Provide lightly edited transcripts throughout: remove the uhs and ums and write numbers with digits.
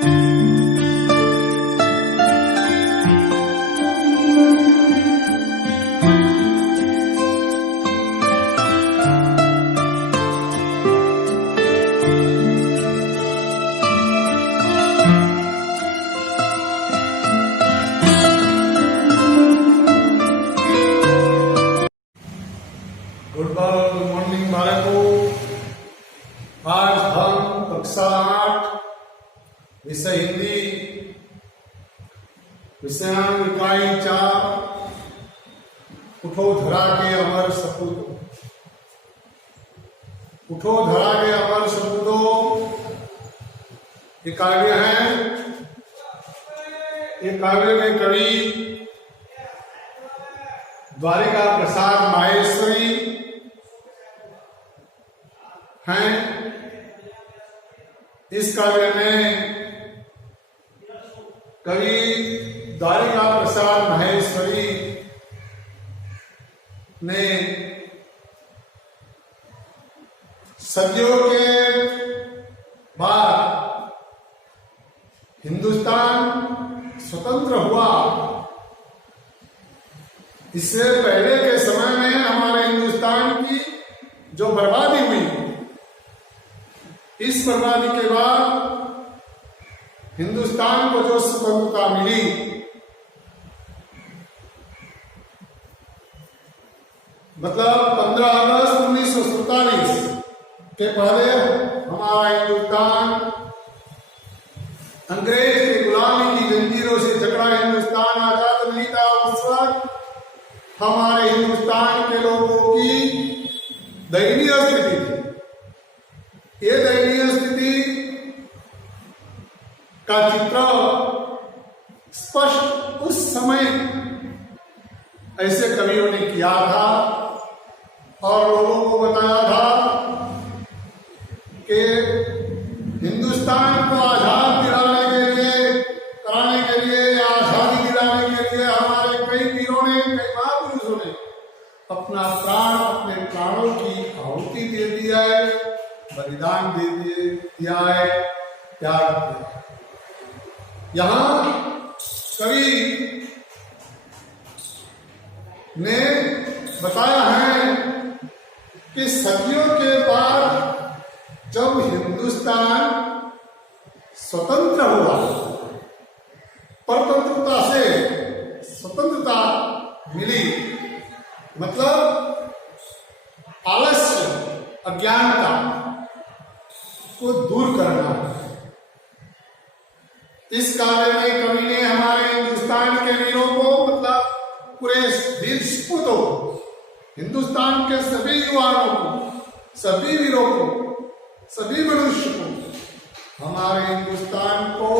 Good morning बालकों। आज हम कक्षा 8 विषय हिंदी विषयांक इकाई 4 उठो धरा के अमर सपूतों। उठो धरा के अमर सपूतों ये काव्य है। ये काव्य में कवि द्वारिका प्रसाद माहेश्वरी हैं। इस काव्य में कवि द्वारिका प्रसाद माहेश्वरी ने सदियों के बाद हिंदुस्तान स्वतंत्र हुआ, इससे पहले के समय में हमारे हिंदुस्तान की जो बर्बादी हुई, इस बर्बादी के बाद हिंदुस्तान को जो स्वतंत्रता मिली, मतलब 15 अगस्त 1947 के पहले हमारा हिंदुस्तान अंग्रेज की गुलामी की जंजीरों से जकड़ा हिंदुस्तान आजाद नहीं था। उस वक्त हमारे हिंदुस्तान के लोगों की दयनीय स्थिति थी। ये दयनीय स्थिति का चित्र स्पष्ट उस समय ऐसे कवियों ने किया था और लोगों को बताया था कि हिंदुस्तान को आजाद दिलाने के लिए, कराने के लिए, आजादी दिलाने के लिए हमारे कई वीरों ने, कई महापुरुषों ने अपना प्राण, अपने प्राणों की आहुति दे दिया है, बलिदान दे दिया है, त्याग किया। यहां कवि ने बताया है कि सदियों के बाद जब हिंदुस्तान स्वतंत्र हुआ, परतंत्रता से स्वतंत्रता मिली, मतलब आलस्य, अज्ञानता को दूर करना। इस कार्य में कवि ने हमारे हिंदुस्तान के वीरों को, मतलब पूरे वीर सपूतों, हिंदुस्तान के सभी युवाओं को, सभी वीरों को, सभी मनुष्य को, हमारे हिंदुस्तान को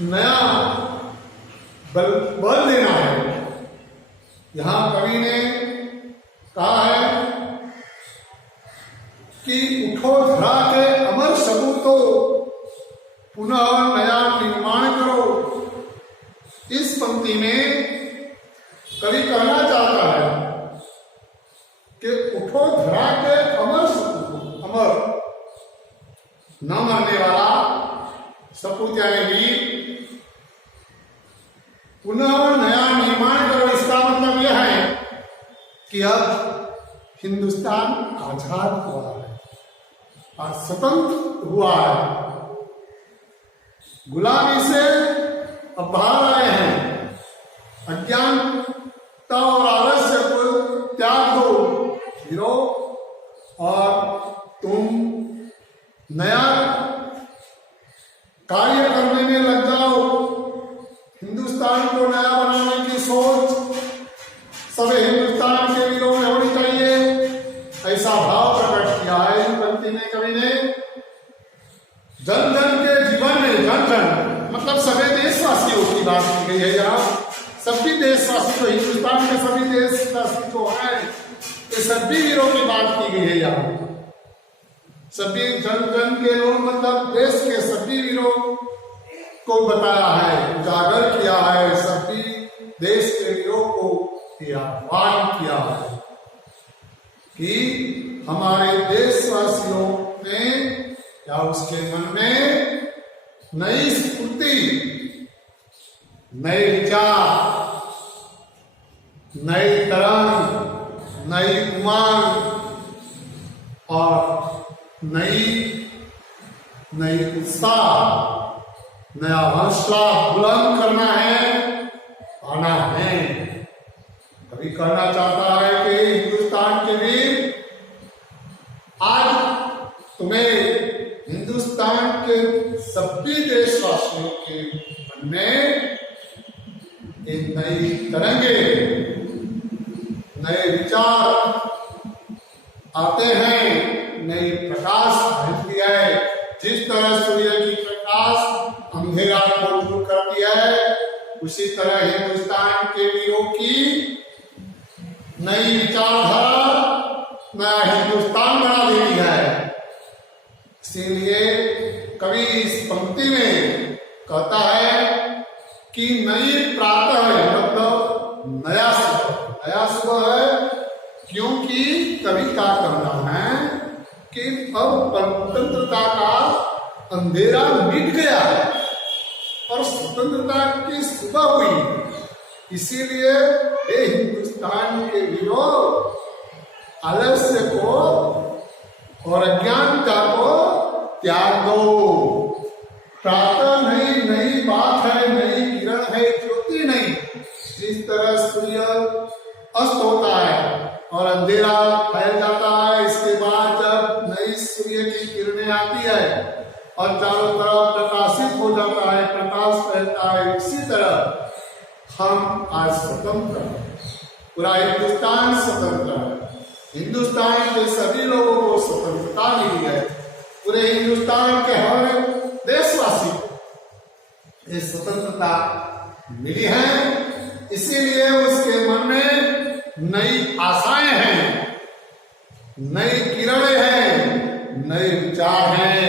नया बल देना है। यहां कवि ने कहा है कि उठो धरा के अमर सपूतों, पुनः नया निर्माण करो। इस पंक्ति में कवि कहना चाहता है कि उठो धरा के अमर सपूतों, अमर न मरने वाला, सपूत यानी वीर, पुनः नया निर्माण करो। इसका मतलब यह है कि अब हिंदुस्तान आजाद हुआ है और स्वतंत्र हुआ है। गुलामी से अब बाहर आए हैं। अज्ञानता और आलस्य को त्याग दो हीरो, और तुम नया कार्य करने में लग जाओ। हिंदुस्तान को नया बनाने की सोच सभी हिंदुस्तान के वीरों में होनी चाहिए, ऐसा भाव प्रकट किया है इन पंक्ति में कवि ने। जन जन के जीवन में, जन जन मतलब सभी देशवासियों की बात की गई है यहाँ। सभी देशवासी, जो हिंदुस्तान के सभी देशवासी जो हैं, ये सभी वीरों की बात की गई है यहाँ। सभी जन जन के लोग, मतलब देश के सभी वीरों को बताया है, उजागर किया है। सभी देश के वीरों को आह्वान किया है कि हमारे देशवासियों ने या उसके मन में नई स्फूर्ति, नए विचार, नई तरंग, नई उमंग और नई उत्साह, नया हौसला बुलंद करना है, आना है। कभी कहना चाहता है कि हिंदुस्तान के वीर, आज तुम्हें हिंदुस्तान के सभी देशवासियों के मन में एक नई तरंगे, नए विचार आते हैं, नई प्रकाश भरती है। जिस तरह सूर्य की प्रकाश अंधेरा को दूर करती है, उसी तरह हिंदुस्तान के वीरों की नई विचारधारा नया हिंदुस्तान बना देती है। इसीलिए कवि इस पंक्ति में कहता है कि नई प्रातः है, मतलब नया सुबह है, क्योंकि कवि का कहना है कि अब स्वतंत्रता का अंधेरा मिट गया और स्वतंत्रता की सुबह हुई। इसीलिए हे हिंदुस्तान के वीरों, आलस्य को और अज्ञानता को त्याग दो। प्रातः नई बात है, नई किरण है, ज्योति नहीं। जिस तरह सूर्य अस्त होता है और अंधेरा फैल जाता है, इसके बाद जब नई सूर्य की किरणें आती है और चारों तरफ प्रकाशित हो जाता है, प्रकाश फैलता है, इसी तरह हम आज स्वतंत्र हैं। पूरा हिंदुस्तान स्वतंत्र है। हिंदुस्तान के सभी लोगों को स्वतंत्रता मिली है। पूरे हिंदुस्तान के हर देशवासी को ये स्वतंत्रता मिली है। इसीलिए उसके मन में नई आशाएं हैं, नई किरणें हैं, नए विचार हैं।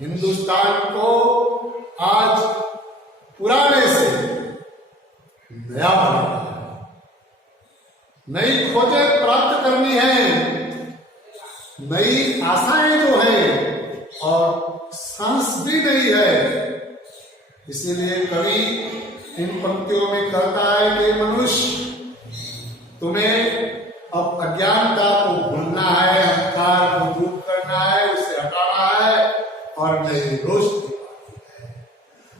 हिंदुस्तान को आज पुराने से नया बनाना है, नई खोजें प्राप्त करनी है, नई आशाएं जो है और सांस भी नहीं है। इसीलिए कवि इन पंक्तियों में कहता है कि मनुष्य, तुम्हें अब अज्ञानता को भूलना है, अहंकार को दूर करना है, उसे हटाना है और नई रोशनी,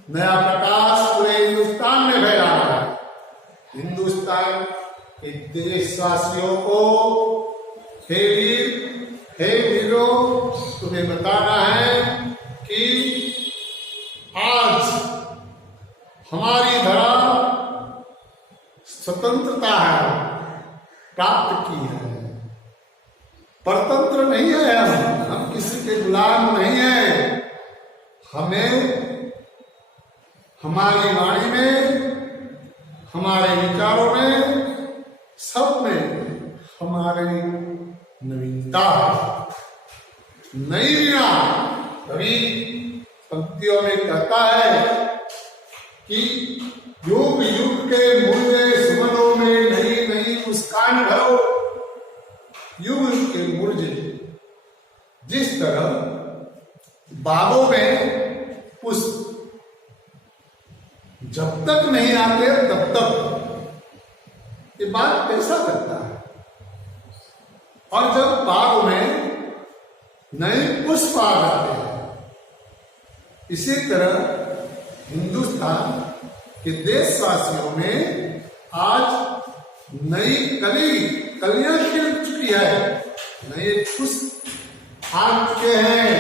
नया प्रकाश पूरे हिंदुस्तान में फैलाना है। हिंदुस्तान के देशवासियों को हे वीरों, तुम्हें बताना है कि आज हमारी धरा स्वतंत्रता है, प्राप्त की है। परतंत्र नहीं है, हम किसी के गुलाम नहीं है। हमें हमारी वाणी में, हमारे विचारों में, सब में हमारी नवीनता है, नई वीणा। कवि पंक्तियों में कहता है कि युग युग के मूल्य सुमनों में नई नई मुस्कान भरो। युग के मूल्य, जिस तरह बागों में पुष्प जब तक नहीं आते तब तक ये बात कैसा करता है, और जब बाग में नए पुष्प आ जाते हैं, इसी तरह हिंदुस्तान के देशवासियों में आज नई कलियां खिल चुकी है, नए पुष्प आ चुके हैं।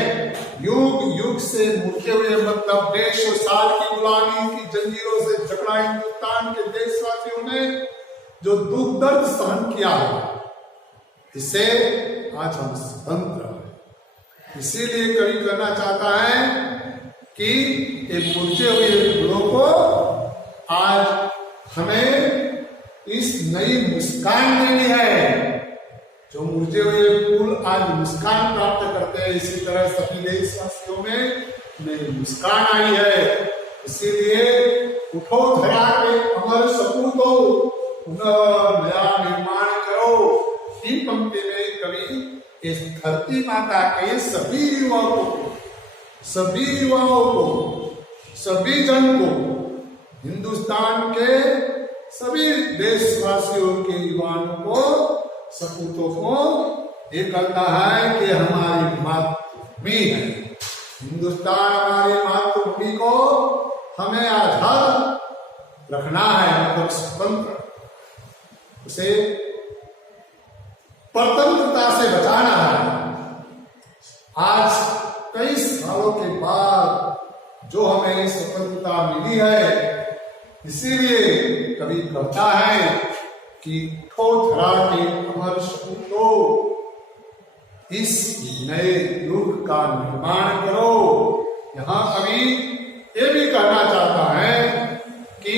युग युग से मुड़ते हुए, मतलब 150 साल की गुलामी की जंजीरों से जकड़ा हिंदुस्तान के देशवासियों ने जो दुख दर्द सहन किया है, इससे आज हम स्वतंत्र हैं। इसीलिए कवि कहना चाहता है कि एक मुरझे हुए फूलों को आज हमें इस नई मुस्कान देनी है। जो मुरझे हुए फूल आज मुस्कान प्राप्त करते हैं, इसी तरह सभी देशवासियों में नई मुस्कान आई है। इसीलिए उठो धरा के अमर सपूतो, पुनः नया निर्माण करो। इन पंक्ति में कवि इस धरती माता के सभी युवाओं को सभी युवाओं को, सभी जन को, हिंदुस्तान के सभी देशवासियों के युवाओं को, सपूतों को ये कहता है कि हमारी मातृभूमि है हिंदुस्तान, हमारी मातृभूमि को हमें आजाद रखना है, मतलब स्वतंत्र, उसे परतंत्रता से बचाना है। आज कई सालों के बाद जो हमें स्वतंत्रता मिली है, इसीलिए कवि कहता है कि उठो धरा के अमर सपूतों, इस नए युग का निर्माण करो। यहां कवि ये भी कहना चाहता है कि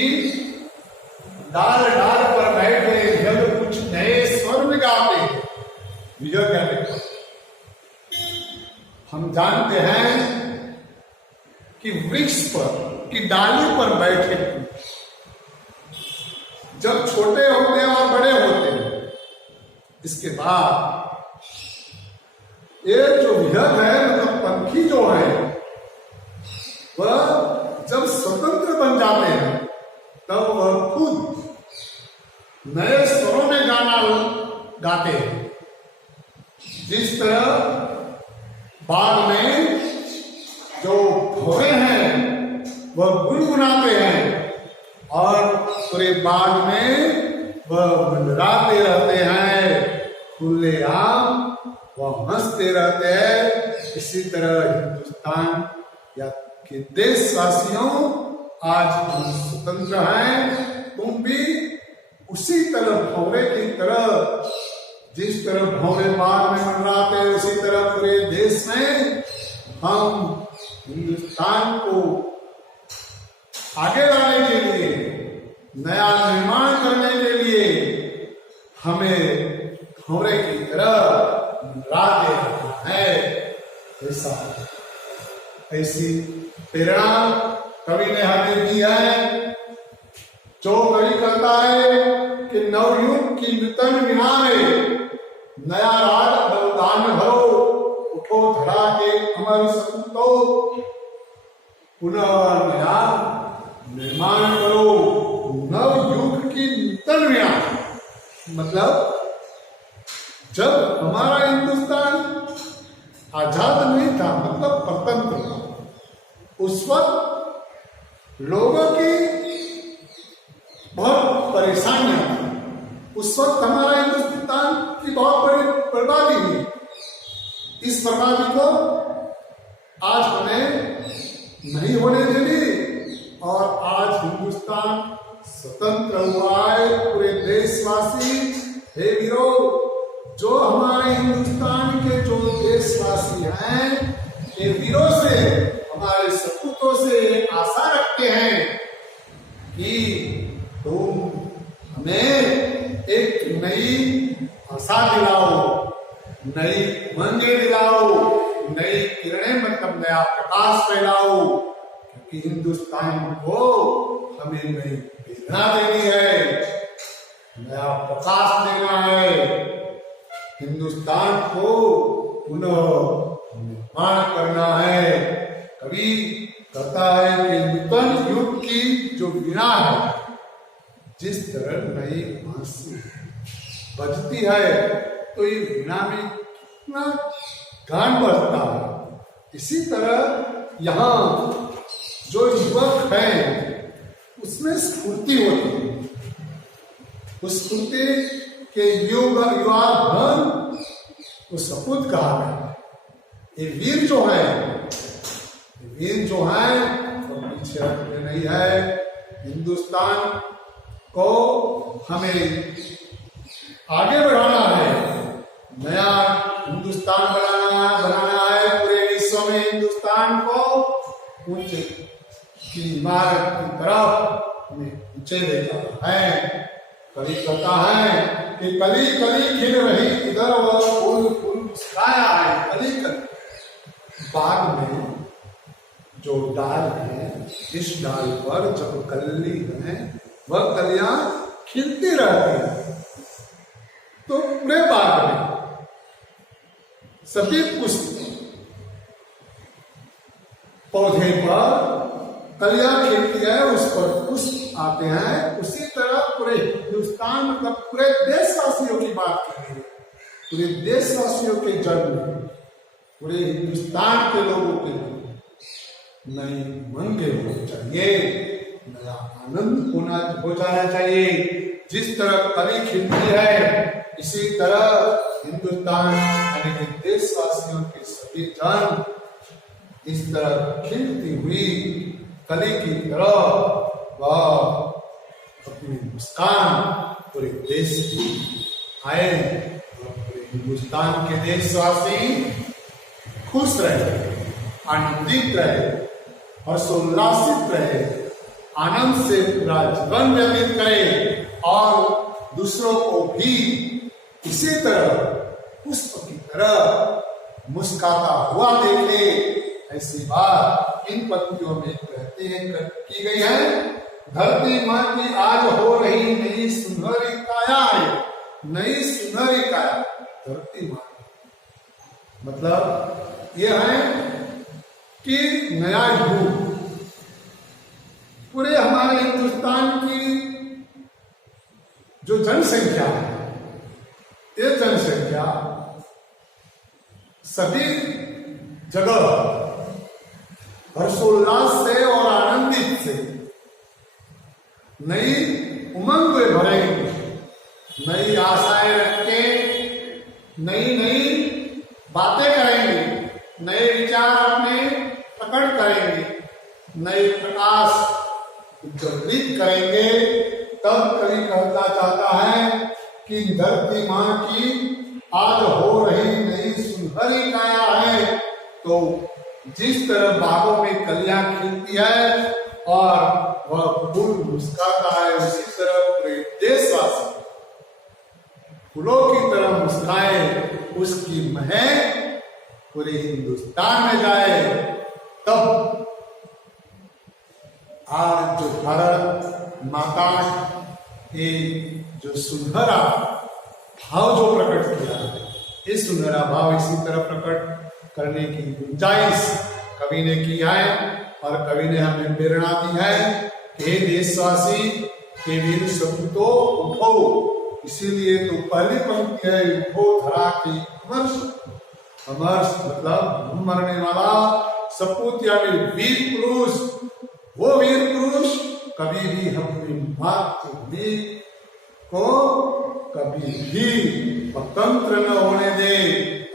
डाल डाल पर बैठे जब कुछ नए स्वर में गाते, विजय कहते, हम जानते हैं कि वृक्ष पर की डाली पर बैठे जब छोटे होते हैं और बड़े होते हैं, इसके बाद ये जो विहंग है, मतलब पंखी जो है, वह जब स्वतंत्र बन जाते हैं तब वह खुद नए स्वरों में गाना गाते हैं। जिस तरह बाग में जो भौरे हैं वह गुनगुनाते हैं और पूरे बाग में वह मंडराते रहते हैं, खुले आम वह हंसते रहते हैं, इसी तरह हिंदुस्तान या के देशवासियों आज हम स्वतंत्र हैं। तुम भी उसी तरह भौरे की तरह, जिस तरह भौरे बाग में मंडराते हैं, उसी तरह पूरे देश में हम हिंदुस्तान को आगे लाने के लिए, नया निर्माण करने के लिए हमें भौरे की तरह मंडराते रहना है। ऐसी प्रेरणा कवि ने हमें दी है। जो कवि कहता है कि नवयुग की नूतन मीनारे, नया राज बलिदान भरो, उठो धरा के अमर सपूतों, पुनः नया निर्माण करो। नवयुग की नूतन मीनार मतलब जब हमारा हिंदुस्तान आजाद नहीं था, मतलब स्वतंत्र था, उस वक्त लोगों की बहुत परेशानियां थी। उस वक्त हमारा हिंदुस्तान की बहुत बड़ी बर्बादी हुई। इस बर्बादी को आज हमें नहीं होने देनी और आज हिंदुस्तान स्वतंत्र हुआ है। पूरे देशवासी, हे वीरों, जो हमारे हिंदुस्तान के जो देशवासी हैं, ये वीरों से, हमारे सपूतों से आशा रखते हैं कि तुम हमें एक नई आशा दिलाओ, नई उमंगें दिलाओ, नई किरणें, मतलब नया प्रकाश फैलाओ, क्योंकि हिंदुस्तान को हमें नई प्रेरणा देनी है, नया प्रकाश देना है, हिंदुस्तान को पुनः निर्माण करना है। कवि कहता है कि नूतन युग की जो वीणा है, जिस तरह नई बांसुरी बजती है तो ये वीणा में कितना गान बजता है, इसी तरह यहाँ जो युवक है उसमें स्फूर्ति होती है। उस स्फूर्ति के युवा धन को सपूत कहा गया। ये वीर जो है वो पीछे हटते नहीं है। हिंदुस्तान को हमें आगे बढ़ाना है, नया हिंदुस्तान बनाना है। पूरे विश्व में हिंदुस्तान को ऊंचे की इमारत की तरफ हमें ऊंचे ले जाना है। कवि कहता है कि कली कली खिल रही इधर वह फूल फूल मुस्काया है। कली कली बाग में जो डाल है, इस डाल पर जब कली है वह कलियां खिलती रहती है। तो पूरे बाग में सभी पुष्प पौधे पर कलियां खिलती है, उस पर पुष्प आते हैं, उसी तरह पूरे हिंदुस्तान मतलब पूरे देशवासियों की बात कर रही है। पूरे देशवासियों के जन्म में, पूरे हिंदुस्तान के लोगों के लिए नई उमंगें होनी चाहिए, नया आनंद हो जाना चाहिए। जिस तरह कली खिलती है, इसी तरह हिंदुस्तान यानी कि देशवासियों के सभी जन इस तरह खिलती हुई कली की तरह वह अपनी मुस्कान पूरे देश में आए, पूरे हिंदुस्तान के देशवासी खुश रहे, आनंदित रहे, हर्षोल्लासित रहे, आनंद से पूरा जीवन व्यतीत करे और दूसरों को भी इसी तरह पुष्प की तरह मुस्कुराता हुआ देखे। ऐसी बात इन पंक्तियों में कहते हैं की गई है। धरती माँ की आज हो रही नई सुनहरी काया है, नई सुनहरी काया धरती माँ, मतलब यह है कि नया युग पूरे हमारे हिंदुस्तान की जो जनसंख्या है, ये जनसंख्या सभी जगह हर्षोल्लास से और आनंदित से नई उमंग में भरेंगे, नई आशाएं रख के नई नई बातें करेंगे, नए विचार अपने प्रकट करेंगे, नए प्रकाश उज्ज्वलित करेंगे। तब कवि कहना चाहता है कि धरती माँ की आज हो रही नई सुनहरी काया है। तो जिस तरह बागों में कलियां खिलती है और वह फूल मुस्कुराता है, उसी तरह पूरे देशवासी फूलों की तरह मुस्कुराए, उसकी महक पूरे हिंदुस्तान में जाए। तब आज जो भारत माता के जो सुनहरा भाव जो प्रकट किया है, इस सुनहरा भाव इसी तरह प्रकट करने की गुंजाइश कवि ने की है और कवि ने हमें प्रेरणा दी है कि देशवासी के वीर सपूतो उठो। इसीलिए तो पहली पंक्ति है, उठो धरा की अमर, अमर मतलब मरने वाला, सपूत यानी वीर पुरुष। वो वीर पुरुष कभी भी अपनी मातृभूमि को कभी भी स्वतंत्र न होने दे।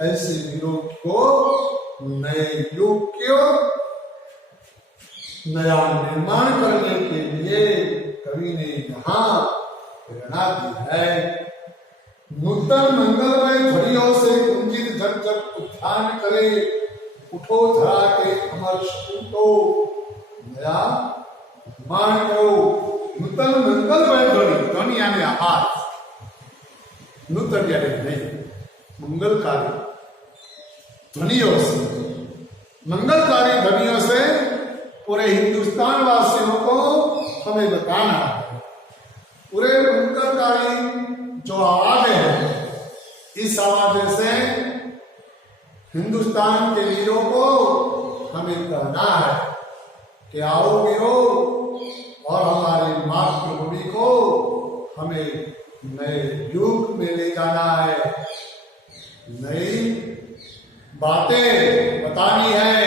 ऐसे वीरों को नए युग को नया निर्माण करने के लिए कवि ने यहाँ प्रेरणा दी है। नूतन मंगलमय ध्वनियों से गुंजित जब जब उत्थान करे, उठो धरा के अमर सपूतो, नया निर्माण करो। नूतन मंगलमय ध्वनि, ध्वनि यानी आवाज, नूतन यानी नहीं, मंगलकारी ध्वनियों से, मंगलकारी ध्वनियों से पूरे हिंदुस्तान वासियों को हमें बताना है। पूरे मंगलकारी जो आवाजें हैं, इस आवाज से हिंदुस्तान के वीरों को हमें कहना है कि आओ वीरों, और हमारी मातृभूमि को हमें नए युग में ले जाना है, नई बातें बतानी है।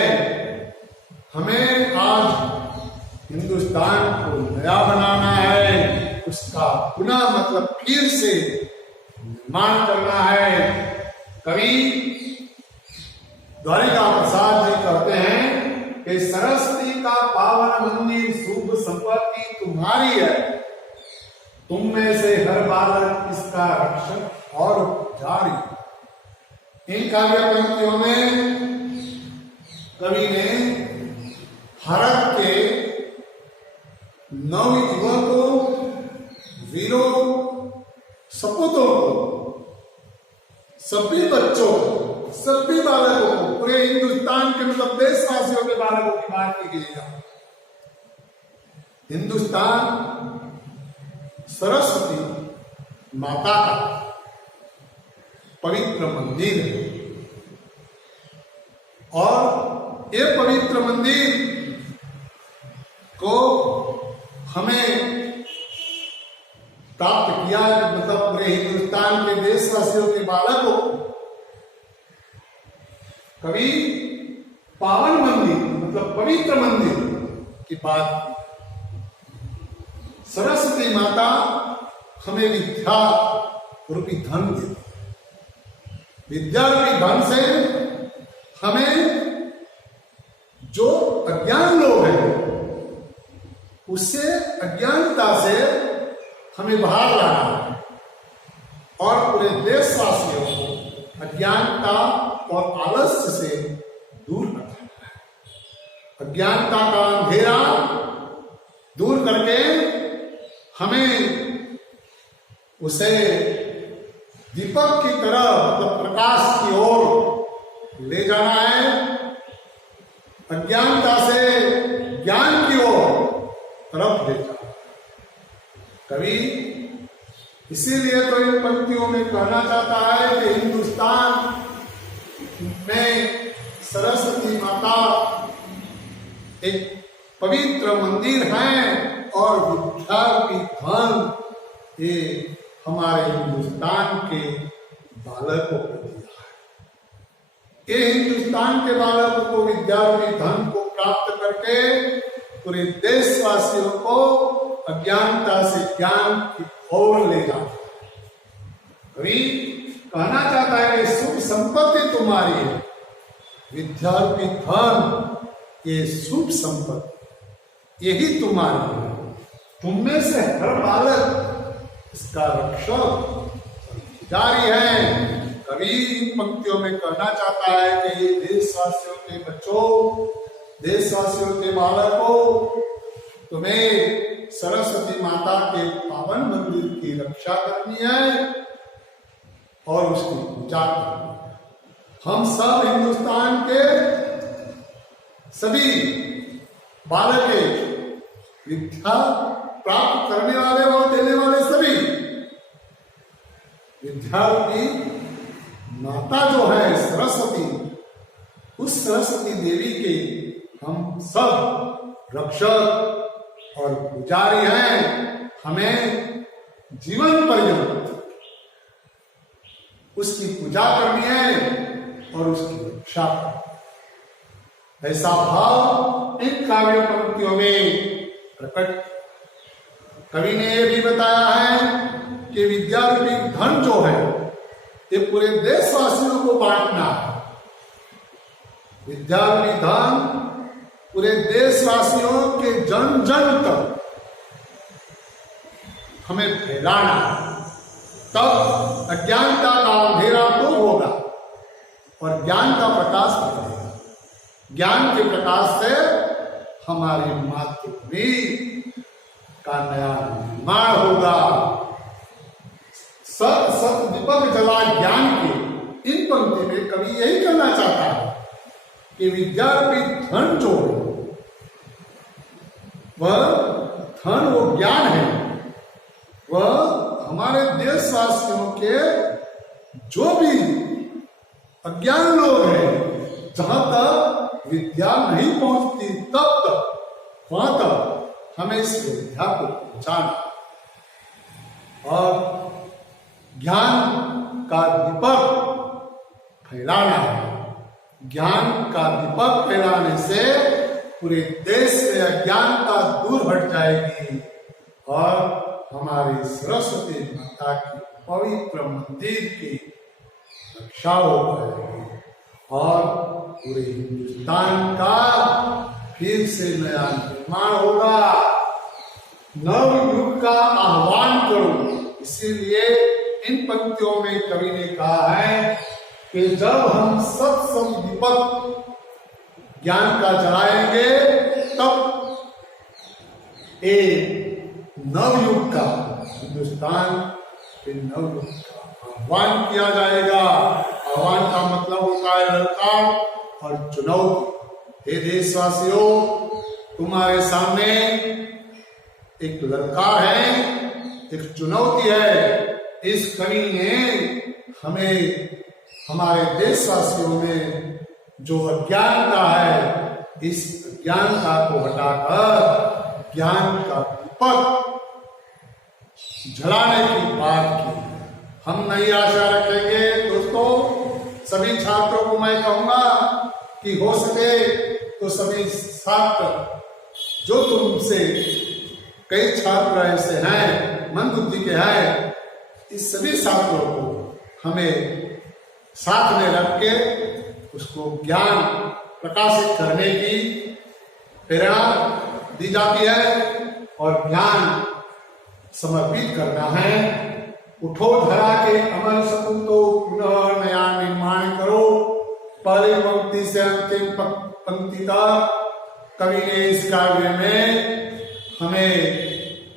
हमें आज हिंदुस्तान को नया बनाना है, उसका पुनः मतलब फिर से निर्माण करना है। कवि द्वारिका प्रसाद जी कहते हैं कि सरस्वती का पावन मंदिर शुभ संपत्ति तुम्हारी है, तुम में से हर बालक इसका रक्षक और जारी। इन काव्य पंक्तियों में कवि ने भारत के नव युवकों, वीरों, सपूतों को, सभी बच्चों को, सभी बालकों को, पूरे हिंदुस्तान के मतलब देशवासियों के बालकों की बात की गई है। हिंदुस्तान सरस्वती माता का पवित्र मंदिर है और ये पवित्र मंदिर को हमें प्राप्त किया, मतलब पूरे हिंदुस्तान के देशवासियों के बालकों को कभी पावन मंदिर मतलब पवित्र मंदिर की बात। सरस्वती माता हमें विद्या रूपी धन देती, विद्या रूपी धन से हमें जो अज्ञान लोग हैं उससे, अज्ञानता से हमें बाहर लाना है और पूरे देशवासियों को अज्ञानता और आलस्य से दूर करना है। अज्ञानता का अंधेरा दूर करके हमें उसे दीपक की तरह मतलब प्रकाश की ओर ले जाना है, अज्ञानता से ज्ञान की ओर तरफ ले जाना। कवि इसीलिए तो इन पंक्तियों में कहना चाहता है कि हिंदुस्तान में सरस्वती माता एक पवित्र मंदिर है और विद्या की धन ये हमारे हिंदुस्तान के बालकों को दिया है। ये हिंदुस्तान के बालकों को विद्या की धन को प्राप्त करके पूरे देशवासियों को अज्ञानता से ज्ञान की ओर ले जाता है। कवि कहना चाहता है कि सुख संपत्ति तुम्हारी है, विद्या की धन ये सुख संपत्ति यही तुम्हारी है। तुम में से हर बालक इसका रक्षक जारी है। कवि इन पंक्तियों में कहना चाहता है कि ये देशवासियों के बच्चों, देशवासियों के बालकों, तुम्हें सरस्वती माता के पावन मंदिर की रक्षा करनी है और उसकी पूजा करनी है। हम सब हिंदुस्तान के सभी बालके विद्या प्राप्त करने वाले और देने वाले सभी विद्या की माता जो है सरस्वती, उस सरस्वती देवी के हम सब रक्षक और पुजारी हैं। हमें जीवन पर्यंत उसकी पूजा करनी है और उसकी रक्षा करनी। ऐसा भाव इन काव्य पंक्तियों में प्रकट। कवि ने यह भी बताया है कि विद्या रूपी धन जो है ये पूरे देशवासियों को बांटना है। विद्या रूपी धन पूरे देशवासियों के जन जन तक हमें फैलाना है, तब अज्ञानता का अंधेरा दूर होगा और ज्ञान का प्रकाश बढ़ेगा। ज्ञान के प्रकाश से हमारी मातृभूमि का नया निर्माण होगा। सत सत दीपक जला ज्ञान के इन पंक्ति में कवि यही कहना चाहता है कि विद्या रूपी धन जो वह धन वो ज्ञान है, वह हमारे देशवासियों के जो भी अज्ञान लोग हैं, जहां तक विद्या नहीं पहुंचती तब तक वहां तक हमें इस विद्या को पहुंचाना और ज्ञान का दीपक फैलाना है। ज्ञान का दीपक फैलाने से पूरे देश से अज्ञानता दूर हट जाएगी और हमारी सरस्वती माता की पवित्र मंदिर की रक्षा हो पाएगी और पूरे हिंदुस्तान का फिर से नया निर्माण होगा। नव युग का आह्वान करो। इसीलिए इन पंक्तियों में कवि ने कहा है कि जब हम सत्संग दीपक ज्ञान का जलाएंगे तब एक नवयुग का हिंदुस्तान के नवयुग का आह्वान किया जाएगा। आह्वान का मतलब होता है ललकार और चुनौती। हे देशवासियों, तुम्हारे सामने एक ललकार है, एक चुनौती है। इस कवि ने हमें हमारे देशवासियों में जो अज्ञानता है इस अज्ञानता को हटाकर ज्ञान का दीपक जलाने की बात की। हम नई आशा रखेंगे दोस्तों। सभी छात्रों को मैं कहूंगा कि हो सके तो सभी छात्र, जो तुमसे कई छात्र ऐसे हैं मंद बुद्धि के हैं, इस सभी छात्रों को हमें साथ में रख के उसको ज्ञान प्रकाशित करने की प्रेरणा दी जाती है और ज्ञान समर्पित करना है। उठो धरा के अमर सपूतो, पुनः नया निर्माण करो। पहली पंक्ति से अंतिम पंक्ति तक कवि ने इस काव्य में हमें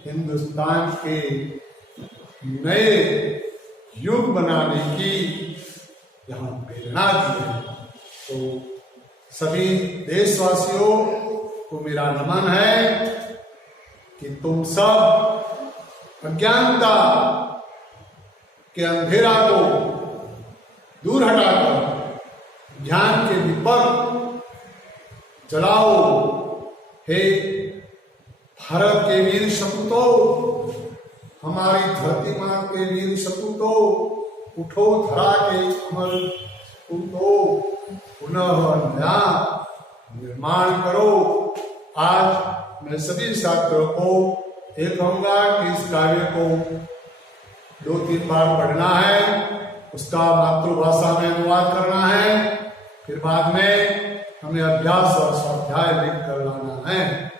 हिंदुस्तान के नए युग बनाने की यहाँ प्रेरणा दी है। तो सभी देशवासियों को मेरा नमन है कि तुम सब अज्ञानता के अंधेरा को दूर हटाकर ज्ञान के दीपक जलाओ। हे भारत के वीर सपूतों, हमारी धरती माँ के वीर सपूतों, उठो धरा के अमर सपूतों, पुनः नया निर्माण करो। आज मैं सभी छात्रों को ये कहूंगा कि इस कार्य को 2-3 बार पढ़ना है, उसका मातृभाषा में अनुवाद करना है, फिर बाद में हमें अभ्यास और स्वाध्याय लिख कर लाना है।